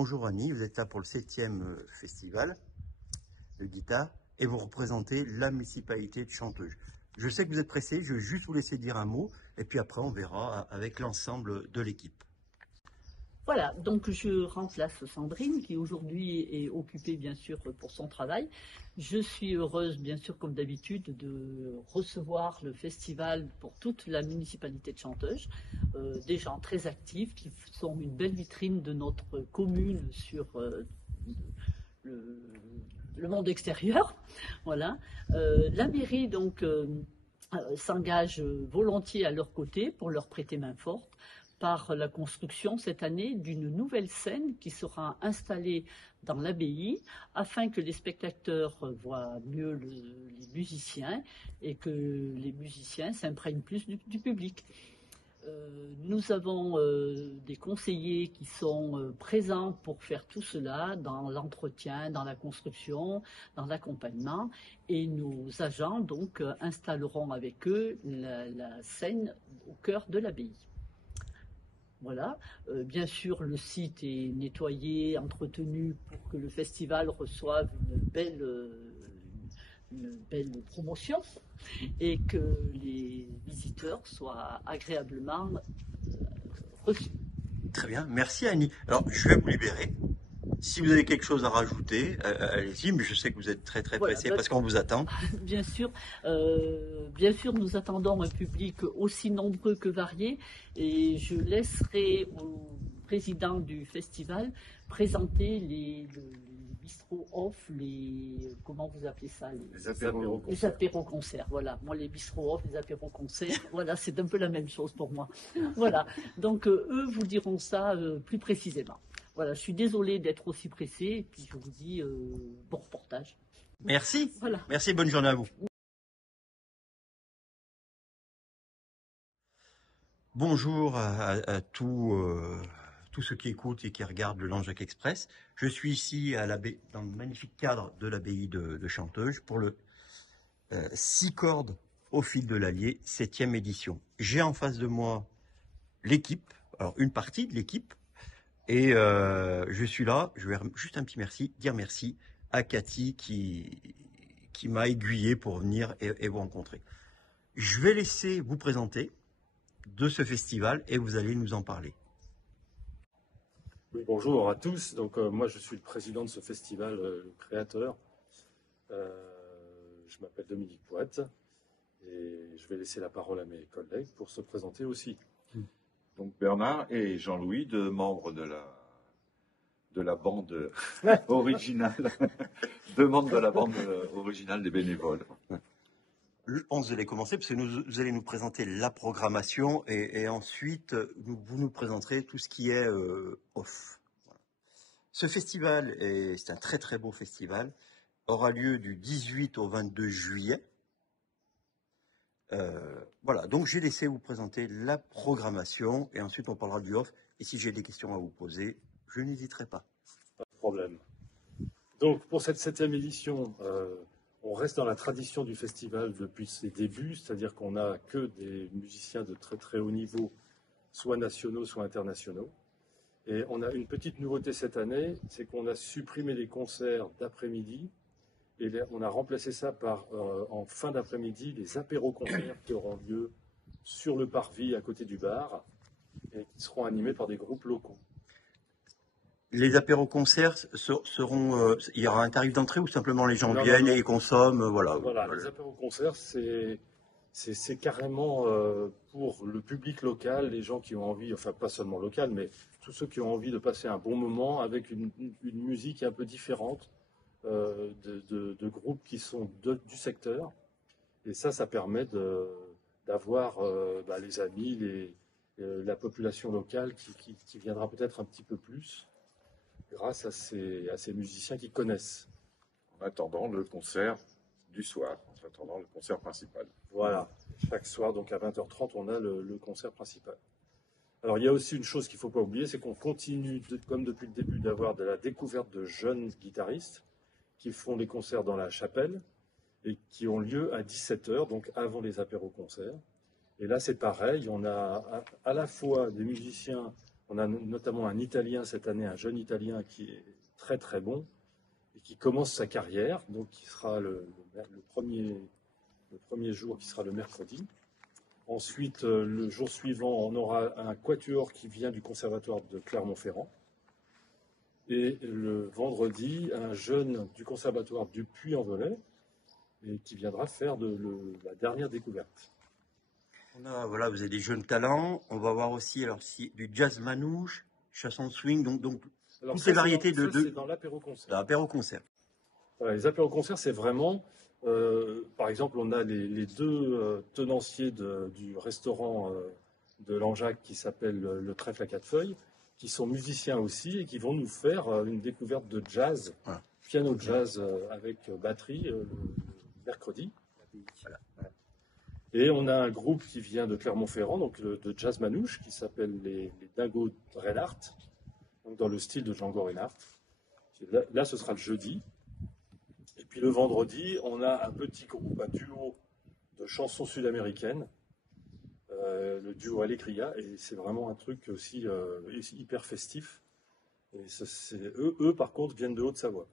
bonjour Annie, vous êtes là pour le 7e festival de guitare et vous représentez la municipalité de Chanteuge. Je sais que vous êtes pressé, je vais juste vous laisser dire un mot et puis après on verra avec l'ensemble de l'équipe. Voilà, donc je remplace Sandrine qui aujourd'hui est occupée bien sûr pour son travail. Je suis heureuse bien sûr comme d'habitude de recevoir le festival pour toute la municipalité de Chanteuge, des gens très actifs qui sont une belle vitrine de notre commune sur le monde extérieur. Voilà. La mairie donc s'engage volontiers à leur côté pour leur prêter main forte par la construction cette année d'une nouvelle scène qui sera installée dans l'abbaye afin que les spectateurs voient mieux les musiciens et que les musiciens s'imprègnent plus du public. Nous avons des conseillers qui sont présents pour faire tout cela dans l'entretien, dans la construction, dans l'accompagnement et nos agents donc installeront avec eux la scène au cœur de l'abbaye. Voilà, bien sûr le site est nettoyé, entretenu pour que le festival reçoive une belle promotion et que les visiteurs soient agréablement reçus. Très bien, merci Annie. Alors je vais vous libérer. Si vous avez quelque chose à rajouter, allez-y, mais je sais que vous êtes très pressé parce qu'on vous attend. Bien sûr, nous attendons un public aussi nombreux que varié et je laisserai au président du festival présenter les bistrots off, comment vous appelez ça, les apéros-concerts. Voilà, moi les bistrots off, les apéros-concerts, voilà, c'est un peu la même chose pour moi. Voilà, donc eux vous diront ça plus précisément. Voilà, je suis désolée d'être aussi pressée et puis je vous dis bon reportage. Merci. Voilà. Merci, bonne journée à vous. Bonjour à tous ceux qui écoutent et qui regardent le Langeac Express. Je suis ici dans le magnifique cadre de l'abbaye de Chanteuge pour le 6 cordes au fil de l'Allier, 7e édition. J'ai en face de moi l'équipe, alors une partie de l'équipe, et je suis là, je vais juste un petit merci, dire merci à Cathy qui m'a aiguillé pour venir et vous rencontrer. Je vais laisser vous présenter de ce festival et vous allez nous en parler. Oui, bonjour à tous. Donc moi je suis le président de ce festival, le créateur. Je m'appelle Dominique Poite et je vais laisser la parole à mes collègues pour se présenter aussi. Donc Bernard et Jean-Louis, deux membres de la bande originale, deux membres de la bande originale des bénévoles. Je pense que vous allez commencer parce que vous allez nous présenter la programmation et ensuite vous nous présenterez tout ce qui est off. Voilà. Ce festival, c'est un très beau festival, aura lieu du 18 au 22 juillet. Voilà, donc j'ai laissé vous présenter la programmation et ensuite on parlera du off. Et si j'ai des questions à vous poser, je n'hésiterai pas. Pas de problème. Donc pour cette 7e édition, on reste dans la tradition du festival depuis ses débuts, c'est-à-dire qu'on n'a que des musiciens de très haut niveau, soit nationaux, soit internationaux. Et on a une petite nouveauté cette année, c'est qu'on a supprimé les concerts d'après-midi et on a remplacé ça par, en fin d'après-midi, les apéros-concerts qui auront lieu sur le parvis à côté du bar et qui seront animés par des groupes locaux. Les apéros-concerts seront... il y aura un tarif d'entrée ou simplement les gens viennent et consomment, voilà. Voilà, les apéros-concerts, c'est carrément pour le public local, les gens qui ont envie, enfin pas seulement local, mais tous ceux qui ont envie de passer un bon moment avec une musique un peu différente de groupes qui sont du secteur. Et ça permet d'avoir les amis, la population locale qui viendra peut-être un petit peu plus grâce à ces musiciens qui connaissent. En attendant le concert du soir, en attendant le concert principal. Voilà, chaque soir, donc à 20h30, on a le concert principal. Alors il y a aussi une chose qu'il ne faut pas oublier, c'est qu'on continue, comme depuis le début, d'avoir de la découverte de jeunes guitaristes qui font les concerts dans la chapelle et qui ont lieu à 17h, donc avant les apéros-concerts. Et là, c'est pareil, on a à la fois des musiciens On a notamment un Italien cette année, un jeune Italien qui est très très bon et qui commence sa carrière, donc qui sera le premier jour qui sera le mercredi. Ensuite, le jour suivant, on aura un quatuor qui vient du conservatoire de Clermont-Ferrand. Et le vendredi, un jeune du conservatoire du Puy-en-Velay et qui viendra faire la dernière découverte. Voilà, vous avez des jeunes talents. On va voir aussi du jazz manouche, chanson swing, donc Alors toutes ces variétés c'est dans l'apéro-concert. L'apéro-concert. Voilà, les apéro-concerts, c'est vraiment, par exemple, on a les deux tenanciers du restaurant de Langeac qui s'appelle le Trèfle à quatre feuilles, qui sont musiciens aussi et qui vont nous faire une découverte de jazz, voilà. Piano jazz avec batterie le mercredi. Voilà. Et on a un groupe qui vient de Clermont-Ferrand, donc de jazz manouche, qui s'appelle les Dingos Reinhardt, donc dans le style de Django Reinhardt. Là, ce sera le jeudi. Et puis le vendredi, on a un petit groupe, un duo de chansons sud-américaines, le duo Alegria, et c'est vraiment un truc aussi hyper festif. Et eux, par contre, viennent de Haute-Savoie.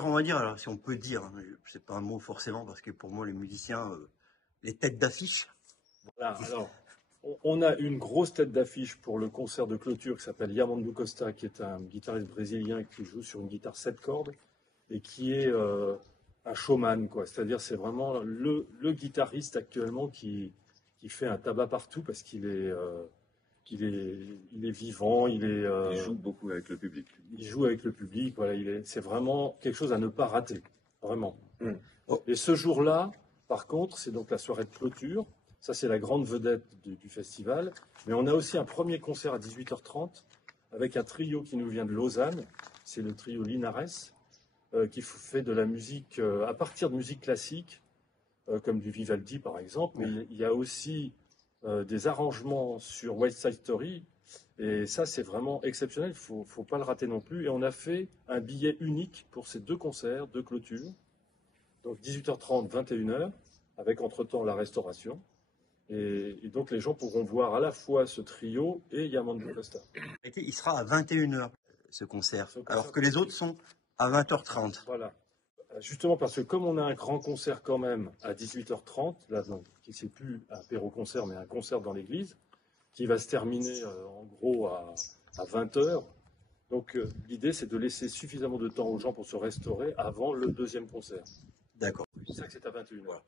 On va dire, alors, si on peut dire, hein, c'est pas un mot forcément, parce que pour moi, les musiciens, les têtes d'affiche. Voilà, alors, on a une grosse tête d'affiche pour le concert de clôture qui s'appelle Yamandu Costa, qui est un guitariste brésilien qui joue sur une guitare 7 cordes et qui est un showman, quoi. C'est-à-dire, c'est vraiment le guitariste actuellement qui fait un tabac partout parce qu'il est. Il est vivant, il joue beaucoup avec le public. Il joue avec le public, voilà, c'est vraiment quelque chose à ne pas rater, vraiment. Oh. Et ce jour-là, par contre, c'est donc la soirée de clôture. Ça, c'est la grande vedette du festival. Mais on a aussi un premier concert à 18h30 avec un trio qui nous vient de Lausanne. C'est le trio Linares, qui fait de la musique à partir de musique classique, comme du Vivaldi par exemple. Mais il y a aussi des arrangements sur West Side Story, et ça c'est vraiment exceptionnel, il ne faut pas le rater non plus. Et on a fait un billet unique pour ces deux concerts de clôture, donc 18h30, 21h, avec entre-temps la restauration, et donc les gens pourront voir à la fois ce trio et Yamandu Costa. Il sera à 21h ce concert, alors que les autres sont à 20h30. Voilà. Justement parce que comme on a un grand concert quand même à 18h30, là, qui c'est plus un apéro-concert mais un concert dans l'église, qui va se terminer en gros à 20h. Donc l'idée c'est de laisser suffisamment de temps aux gens pour se restaurer avant le deuxième concert. D'accord. C'est ça que c'est à 21h. Voilà.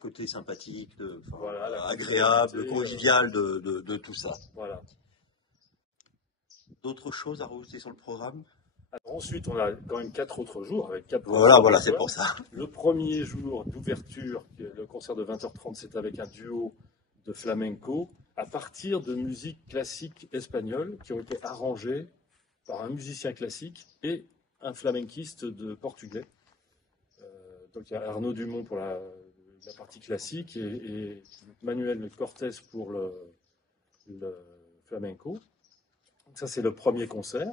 Côté sympathique, voilà, agréable, convivial de tout ça. Voilà. D'autres choses à rajouter sur le programme? Alors ensuite, on a quand même 4 autres jours avec 4 Voilà, c'est pour ça. Le premier jour d'ouverture, le concert de 20h30, c'est avec un duo de flamenco à partir de musique classique espagnole qui ont été arrangées par un musicien classique et un flamenquiste de portugais. Donc il y a Arnaud Dumont pour la partie classique et Manuel Cortés pour le flamenco. Donc ça, c'est le premier concert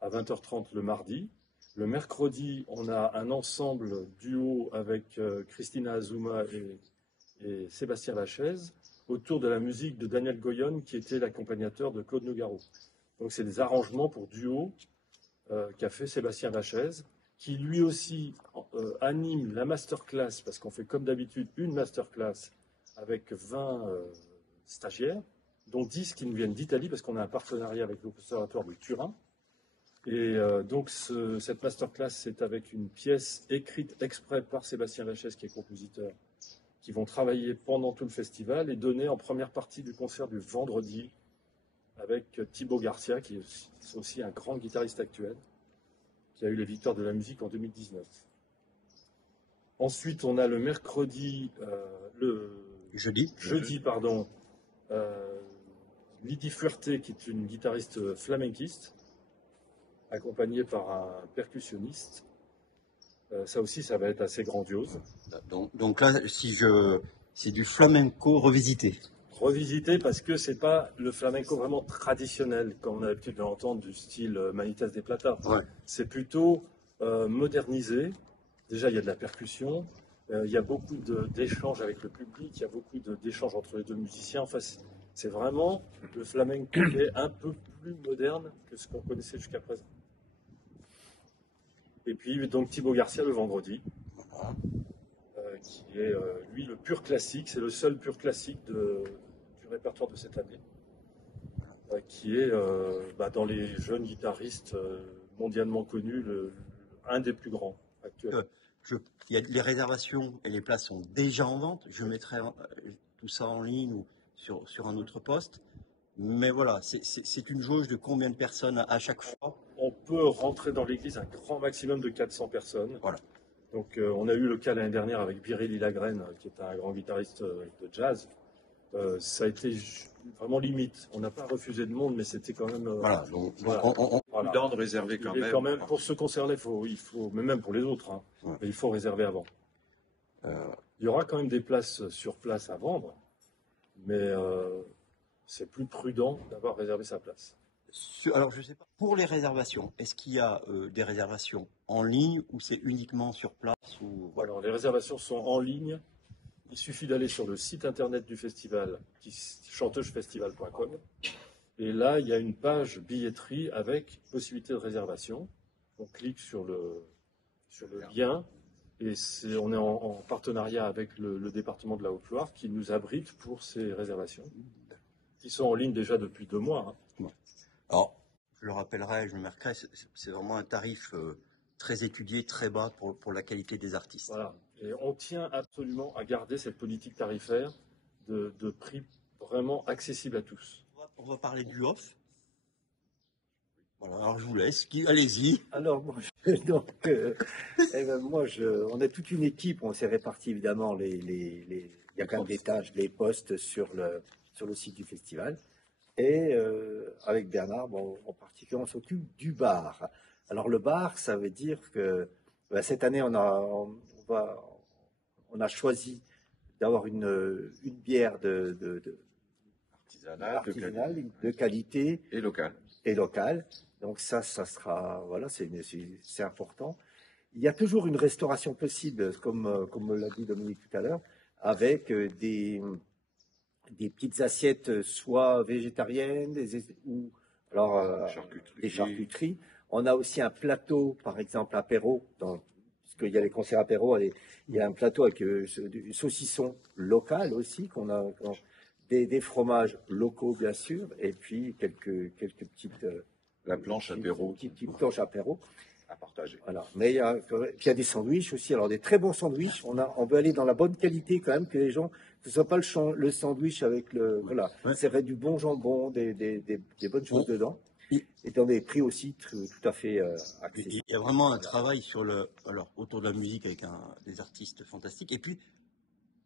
à 20h30 le mardi. Le mercredi, on a un ensemble duo avec Christina Azuma et Sébastien Lachaise autour de la musique de Daniel Goyon, qui était l'accompagnateur de Claude Nougaro. Donc c'est des arrangements pour duo qu'a fait Sébastien Lachaise, qui lui aussi anime la masterclass, parce qu'on fait comme d'habitude une masterclass avec 20 stagiaires, dont 10 qui nous viennent d'Italie, parce qu'on a un partenariat avec le Conservatoire de Turin. Et donc cette masterclass, c'est avec une pièce écrite exprès par Sébastien Lachaise, qui est compositeur, qui vont travailler pendant tout le festival et donner en première partie du concert du vendredi avec Thibaut Garcia, qui est aussi un grand guitariste actuel, qui a eu les victoires de la musique en 2019. Ensuite, on a le mercredi, jeudi, Lydie Fuerte, qui est une guitariste flamenquiste, accompagnée par un percussionniste. Ça aussi, ça va être assez grandiose. Donc là, c'est du flamenco revisité. Revisité parce que c'est pas le flamenco vraiment traditionnel, comme on a l'habitude de l'entendre du style Manitas de Plata. Ouais. C'est plutôt modernisé. Déjà, il y a de la percussion, il y a beaucoup d'échanges avec le public, il y a beaucoup d'échanges entre les deux musiciens. Enfin, C'est vraiment le flamenco qui est un peu plus moderne que ce qu'on connaissait jusqu'à présent. Et puis donc Thibaut Garcia le vendredi, qui est lui le pur classique, c'est le seul pur classique du répertoire de cette année, qui est dans les jeunes guitaristes mondialement connus, un des plus grands actuels. Il y a les réservations et les places sont déjà en vente. Je mettrai tout ça en ligne ou sur un autre poste. Mais voilà, c'est une jauge de combien de personnes à chaque fois? On peut rentrer dans l'église un grand maximum de 400 personnes. Voilà. Donc on a eu le cas l'année dernière avec Biréli Lagrène, qui est un grand guitariste de jazz. Ça a été vraiment limite. On n'a pas refusé de monde, mais c'était quand même... Voilà, donc voilà. Voilà. Prudent de réserver quand même. Pour se concerner, il faut, mais même pour les autres, hein, Ouais. mais il faut réserver avant. Il y aura quand même des places sur place à vendre, mais c'est plus prudent d'avoir réservé sa place. Alors, je ne sais pas, pour les réservations, est-ce qu'il y a des réservations en ligne ou c'est uniquement sur place ou... Voilà. Alors, les réservations sont en ligne. Il suffit d'aller sur le site internet du festival, chanteusefestival.com. Et là, il y a une page billetterie avec possibilité de réservation. On clique sur le lien et on est en partenariat avec le département de la Haute-Loire qui nous abrite pour ces réservations, qui sont en ligne déjà depuis 2 mois. Hein. Alors, je le rappellerai, je le marquerai, c'est vraiment un tarif très étudié, très bas pour la qualité des artistes. Voilà. Et on tient absolument à garder cette politique tarifaire de prix vraiment accessible à tous. On va parler du off. Voilà, alors je vous laisse, allez-y. Alors, moi, on a toute une équipe, on s'est réparti évidemment, il y a quand même des tâches, les postes sur le site du festival. Et avec Bernard, en particulier, on s'occupe du bar. Alors le bar, ça veut dire que cette année, on a choisi d'avoir une bière artisanale, de qualité Et local. et locale. Donc ça sera, voilà, c'est important. Il y a toujours une restauration possible, comme l'a dit Dominique tout à l'heure, avec des petites assiettes, soit végétariennes, ou alors des charcuteries. On a aussi un plateau, par exemple, apéro, puisqu'il y a les concerts apéro, il y a un plateau avec du saucisson local aussi, des fromages locaux, bien sûr, et puis quelques petites... La planche apéro. Petite planche apéro. À partager. Voilà. Mais il y a des sandwichs aussi. Alors, des très bons sandwichs. On veut aller dans la bonne qualité quand même, que les gens, que ce soit pas le sandwich avec voilà. Ouais. C'est vrai, du bon jambon, des bonnes choses dedans. Et dans des prix aussi tout à fait accessibles. Il y a vraiment un travail autour de la musique avec des artistes fantastiques. Et puis,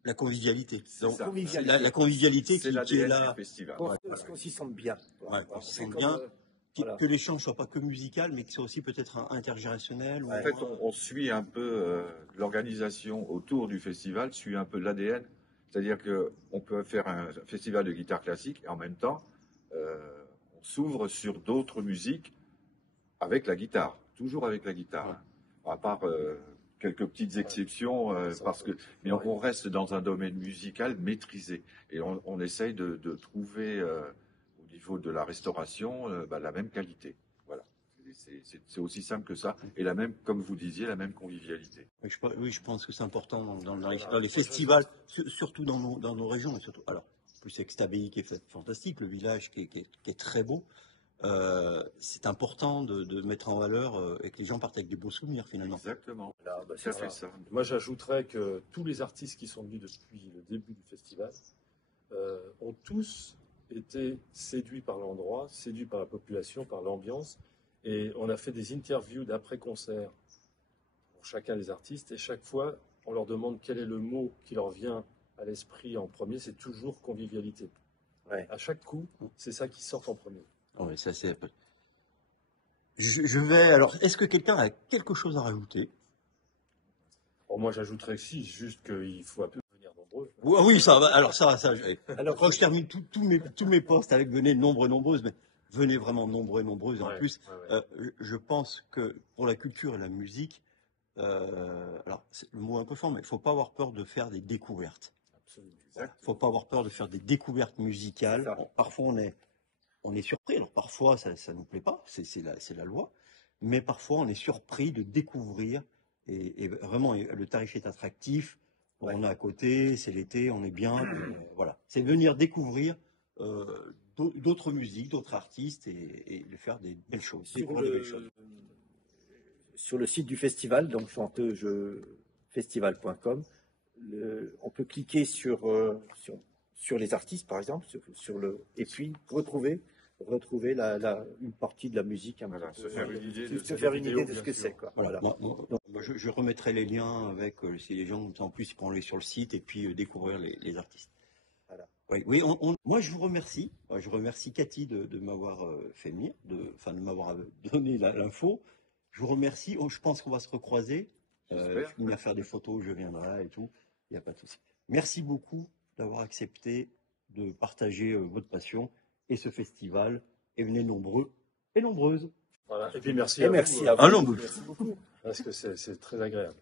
la convivialité. Donc, ça. la convivialité C'est qui est l'ADN là. du festival. Parce qu'on s'y sente bien. Ouais, qu'on s'y C'est sente comme, bien. voilà. Que l'échange ne soit pas que musical, mais que soit aussi peut-être intergénérationnel. En fait, on suit un peu l'organisation autour du festival, suit un peu l'ADN. C'est-à-dire qu'on peut faire un festival de guitare classique et en même temps, on s'ouvre sur d'autres musiques avec la guitare, toujours avec la guitare. À part quelques petites exceptions, mais on reste dans un domaine musical maîtrisé. Et on essaye de trouver, au niveau de la restauration, la même qualité. Voilà. C'est aussi simple que ça. Et comme vous disiez, la même convivialité. Oui, je pense que c'est important dans les festivals, surtout dans nos régions. Et surtout, alors, plus avec cette abbaye qui est fantastique, le village qui est très beau. C'est important de mettre en valeur et que les gens partent avec des beaux souvenirs finalement. Exactement. Là, Ça fait ça. Moi, j'ajouterais que tous les artistes qui sont venus depuis le début du festival ont tous été séduits par l'endroit, séduits par la population, par l'ambiance. Et on a fait des interviews d'après-concert pour chacun des artistes. Et chaque fois, on leur demande quel est le mot qui leur vient à l'esprit en premier. C'est toujours convivialité. Ouais. À chaque coup, c'est ça qui sort en premier. Oui, ça c'est. Je vais. Alors, est-ce que quelqu'un a quelque chose à rajouter? Alors moi, j'ajouterais que si, juste qu'il faut un peu venir nombreux. Oui, ça va. Alors ça. Alors, quand je termine tous mes posts avec venez nombreuses, mais venez vraiment nombreuses. En plus, je pense que pour la culture et la musique, alors c'est le mot un peu fort, mais il ne faut pas avoir peur de faire des découvertes. Absolument. Voilà. Faut pas avoir peur de faire des découvertes musicales. Ça. Bon, parfois on est surpris. Alors parfois ça nous plaît pas, c'est la loi. Mais parfois on est surpris de découvrir et vraiment le tarif est attractif. Ouais. On est à côté, c'est l'été, on est bien. Voilà, c'est venir découvrir d'autres musiques, d'autres artistes et de faire des belles choses. Sur le site du festival, donc chanteugefestival.com, on peut cliquer sur les artistes, par exemple, et puis retrouver une partie de la musique. Voilà, se faire une idée de ce que c'est. Voilà. Moi, je remettrai les liens avec si les gens, en plus, ils pourront aller sur le site et puis découvrir les artistes. Voilà. Oui, moi, je vous remercie. Je remercie Cathy de m'avoir fait venir, de m'avoir donné l'info. Je vous remercie. Je pense qu'on va se recroiser. Je finis à faire des photos, je viendrai et tout. Il n'y a pas de souci. Merci beaucoup d'avoir accepté de partager votre passion et ce festival. Et venez nombreux et nombreuses. Voilà. Et puis merci à vous. Merci beaucoup. Parce que c'est très agréable.